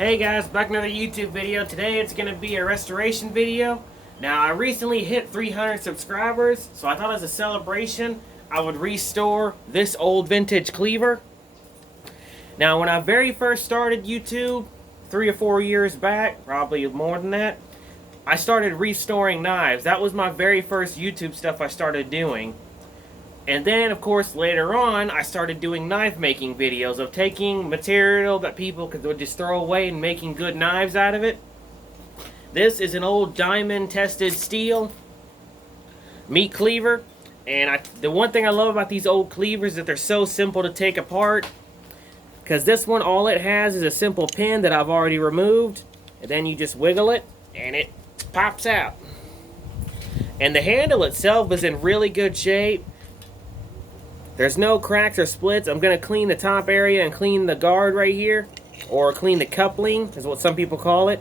Hey guys, back another YouTube video. Today it's going to be a restoration video. Now I recently hit 300 subscribers, so I thought as a celebration I would restore this old vintage cleaver. Now when I very first started YouTube, 3 or 4 years back, probably more than that, I started restoring knives. That was my very first YouTube stuff I started doing. And then, of course, later on, I started doing knife making videos of taking material that people would just throw away and making good knives out of it. This is an old diamond tested steel meat cleaver. And the one thing I love about these old cleavers is that they're so simple to take apart. Because this one, all it has is a simple pin that I've already removed. And then you just wiggle it and it pops out. And the handle itself is in really good shape. There's no cracks or splits. I'm going to clean the top area and clean the guard right here. Or clean the coupling, is what some people call it.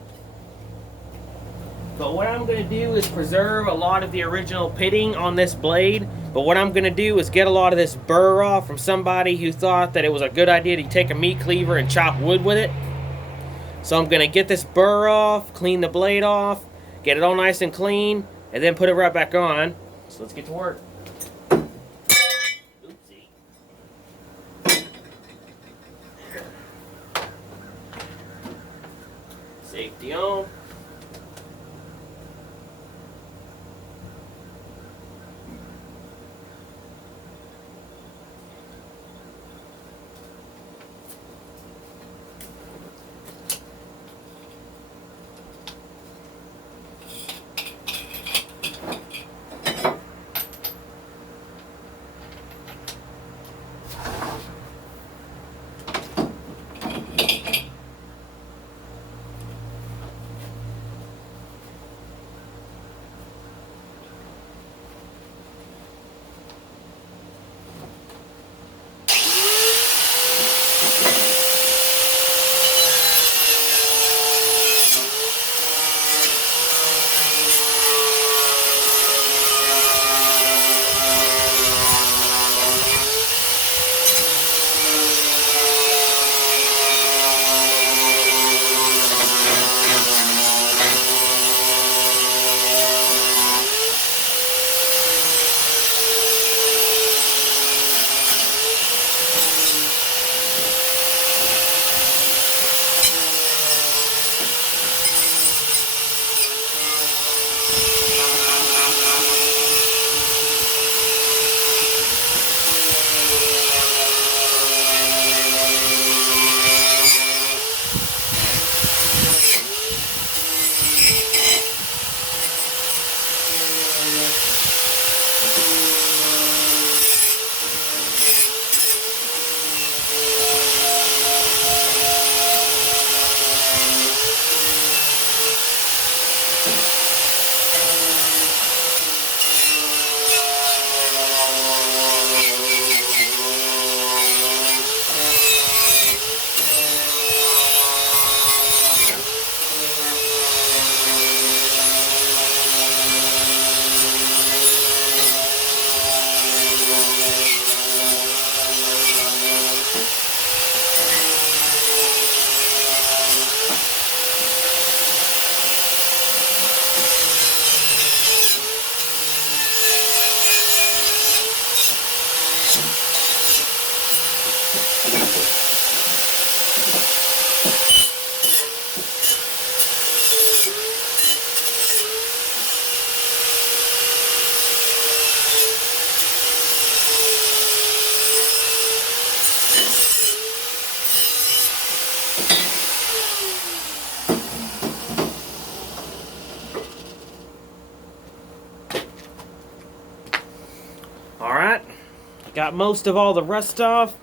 But what I'm going to do is preserve a lot of the original pitting on this blade. But what I'm going to do is get a lot of this burr off from somebody who thought that it was a good idea to take a meat cleaver and chop wood with it. So I'm going to get this burr off, clean the blade off, get it all nice and clean, and then put it right back on. So let's get to work. Safety on. Alright, got most of all the rust off.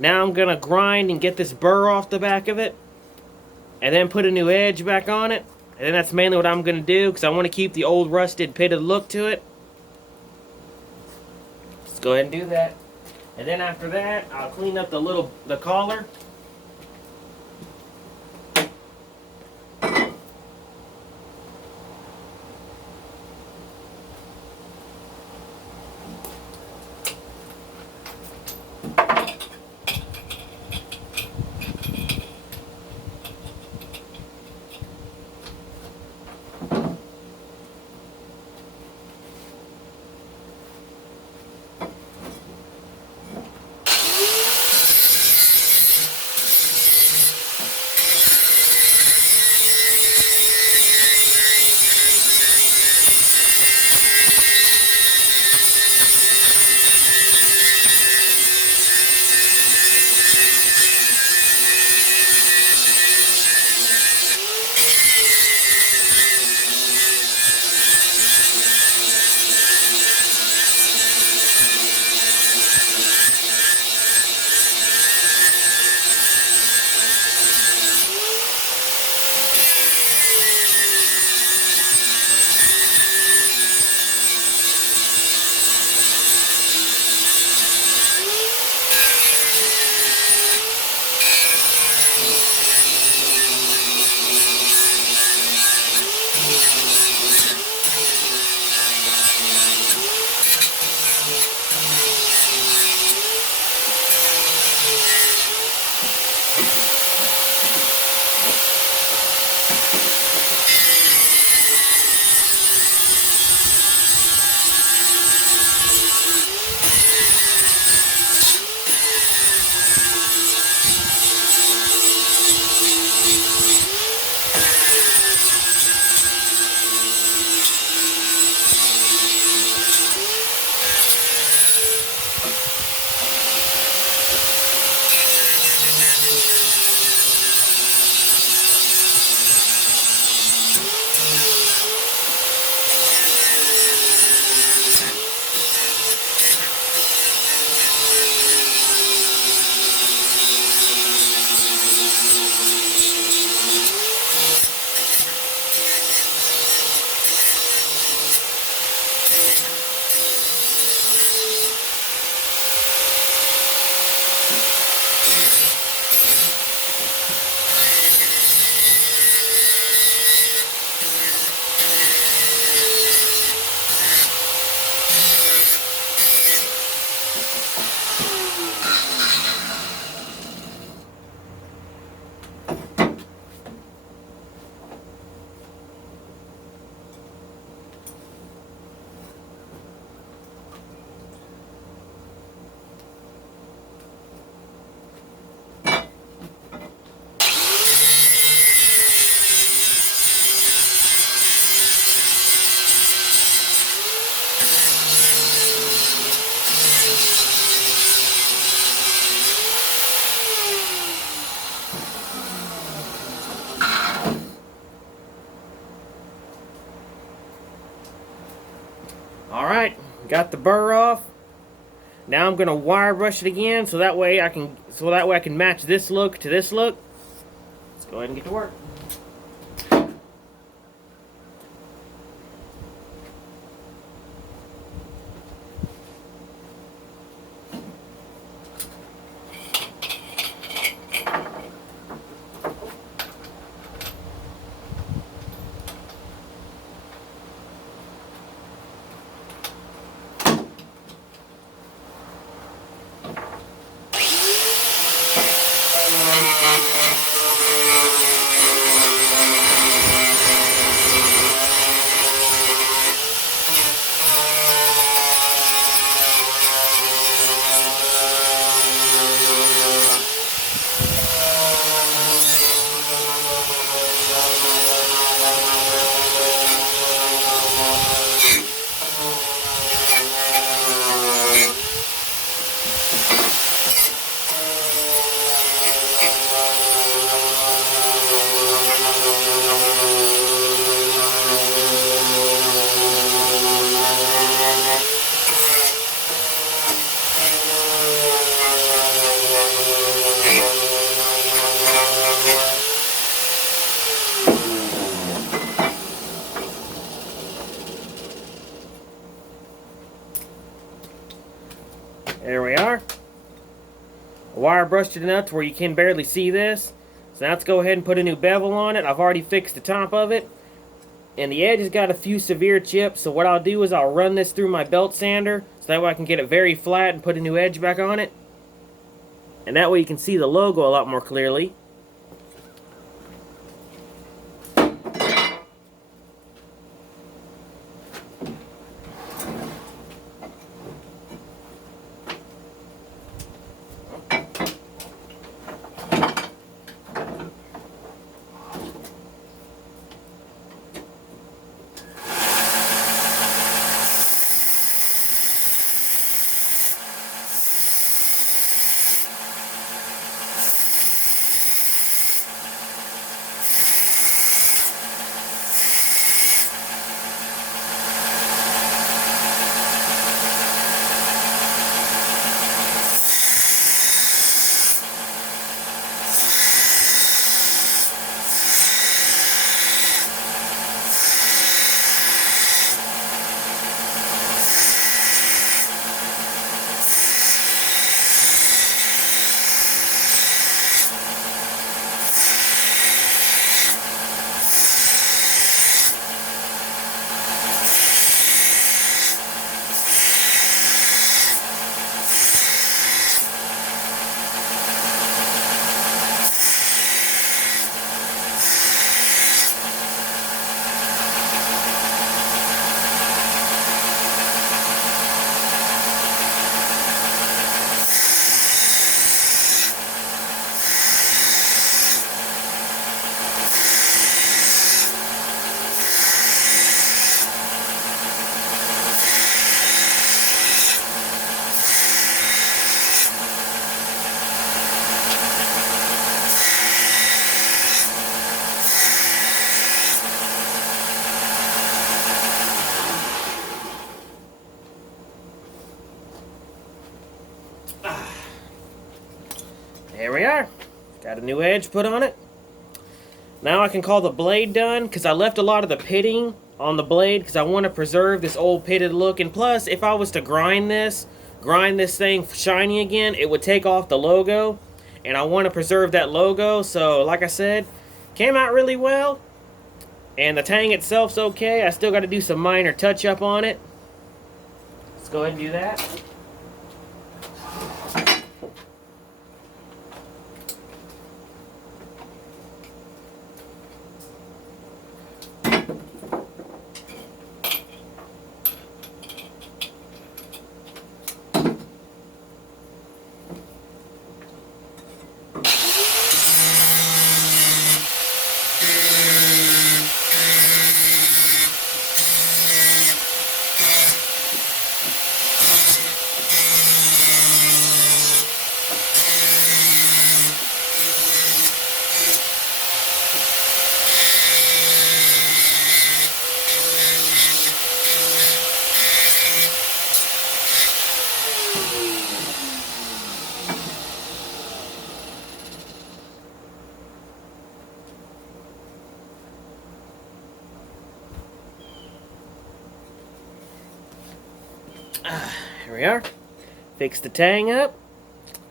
Now I'm going to grind and get this burr off the back of it. And then put a new edge back on it. And then that's mainly what I'm going to do, because I want to keep the old rusted pitted look to it. Let's go ahead and do that. And then after that, I'll clean up the collar. Got the burr off. Now I'm gonna wire brush it again so that way I can match this look to this look. Let's go ahead and get to work. There we are. I wire brushed it enough to where you can barely see this. So now let's go ahead and put a new bevel on it. I've already fixed the top of it. And the edge has got a few severe chips, so what I'll do is I'll run this through my belt sander, so that way I can get it very flat and put a new edge back on it. And that way you can see the logo a lot more clearly. There we are. Got a new edge put on it. Now I can call the blade done, because I left a lot of the pitting on the blade because I want to preserve this old pitted look. And plus, if I was to grind this thing shiny again, it would take off the logo. And I want to preserve that logo. So, like I said, came out really well. And the tang itself's okay. I still got to do some minor touch-up on it. Let's go ahead and do that. Here we are. Fix the tang up.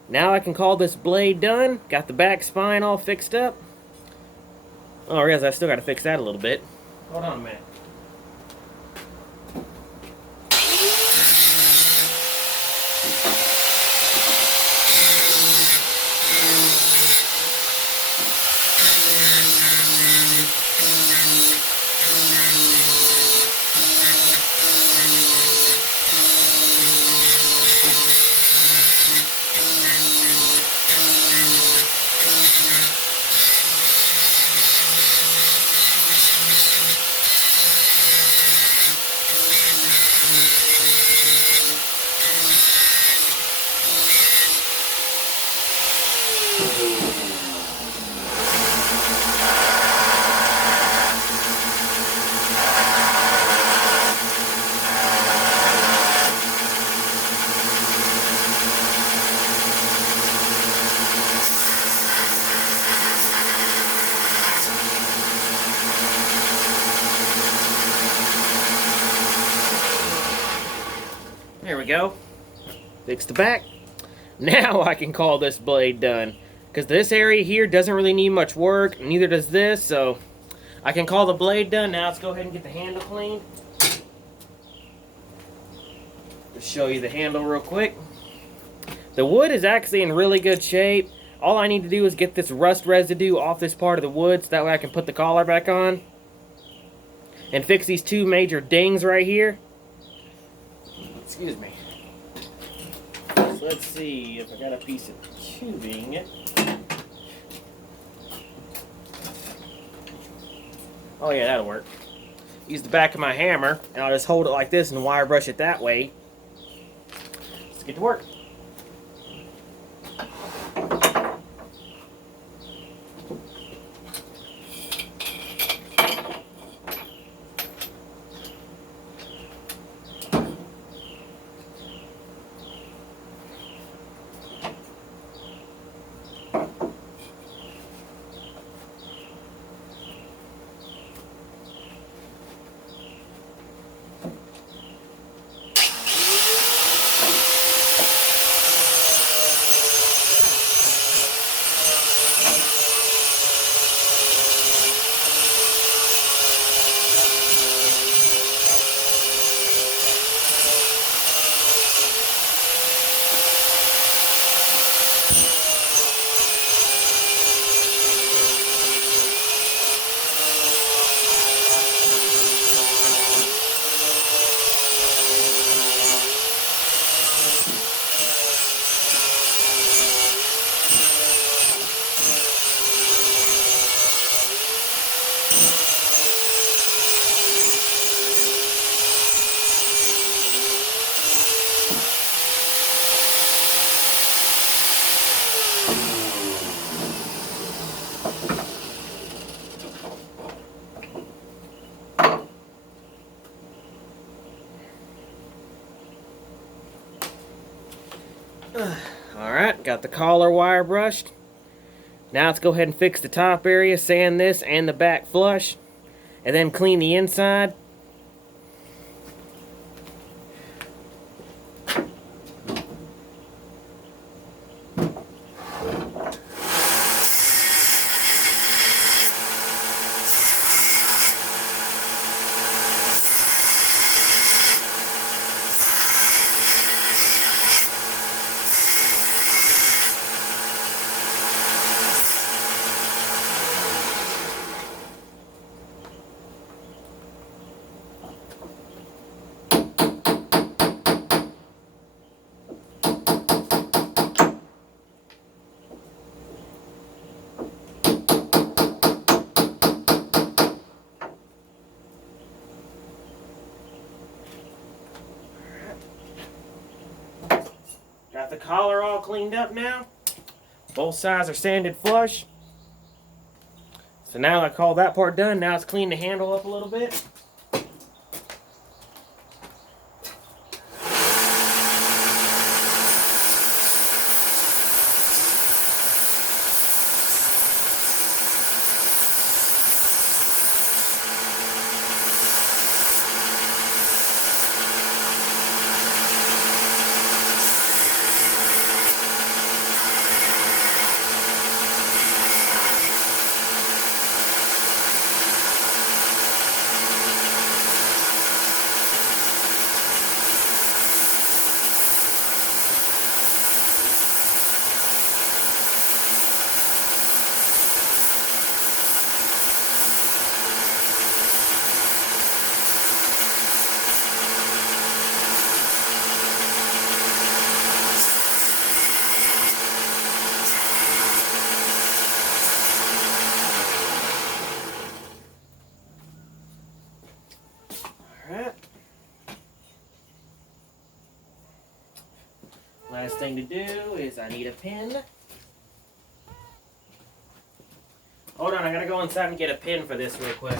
Now I can call this blade done. Got the back spine all fixed up. Oh, I realize I still got to fix that a little bit. Hold on a minute. There we go. Fix the back. Now I can call this blade done. Because this area here doesn't really need much work, neither does this, so I can call the blade done. Now let's go ahead and get the handle cleaned. Just show you the handle real quick. The wood is actually in really good shape. All I need to do is get this rust residue off this part of the wood so that way I can put the collar back on. And fix these two major dings right here. Excuse me. So let's see if I got a piece of tubing. Oh yeah, that'll work. Use the back of my hammer, and I'll just hold it like this and wire brush it that way. Let's get to work. Alright, got the collar wire brushed. Now let's go ahead and fix the top area, sand this and the back flush, and then clean the inside. Got the collar all cleaned up now. Both sides are sanded flush. So now I call that part done. Now let's clean the handle up a little bit. Last thing to do is I need a pin. Hold on, I gotta go inside and get a pin for this real quick.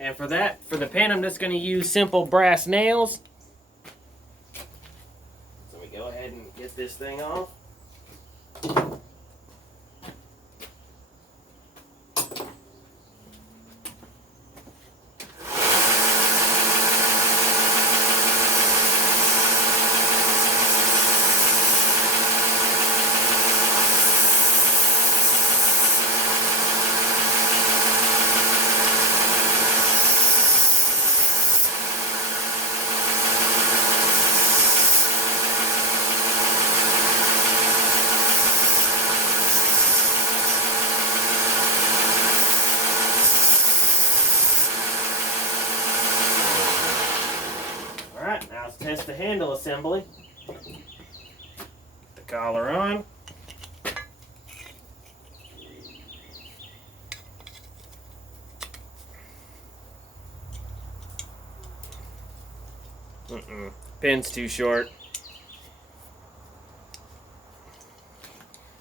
And for the pin, I'm just going to use simple brass nails. So we go ahead and get this thing off. Alright, now let's test the handle assembly. The collar on. Pin's too short.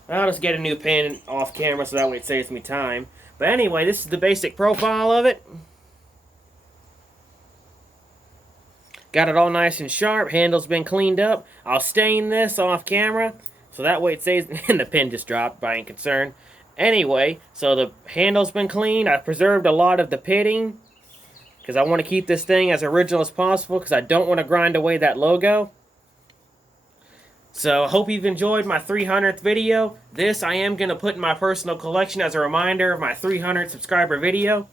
I'll just get a new pin off camera so that way it saves me time. But anyway, this is the basic profile of it. Got it all nice and sharp. Handle's been cleaned up. I'll stain this off camera so that way it saves... And the pin just dropped, but I ain't concerned. Anyway, so the handle's been cleaned. I preserved a lot of the pitting because I want to keep this thing as original as possible because I don't want to grind away that logo. So I hope you've enjoyed my 300th video. This I am going to put in my personal collection as a reminder of my 300th subscriber video.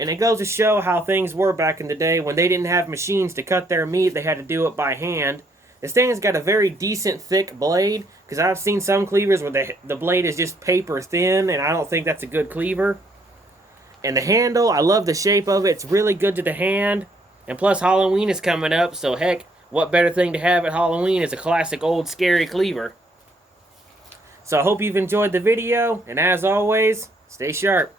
And it goes to show how things were back in the day when they didn't have machines to cut their meat. They had to do it by hand. This thing has got a very decent thick blade because I've seen some cleavers where the blade is just paper thin, and I don't think that's a good cleaver. And the handle, I love the shape of it. It's really good to the hand. And plus Halloween is coming up, so heck, what better thing to have at Halloween is a classic old scary cleaver. So I hope you've enjoyed the video, and as always, stay sharp.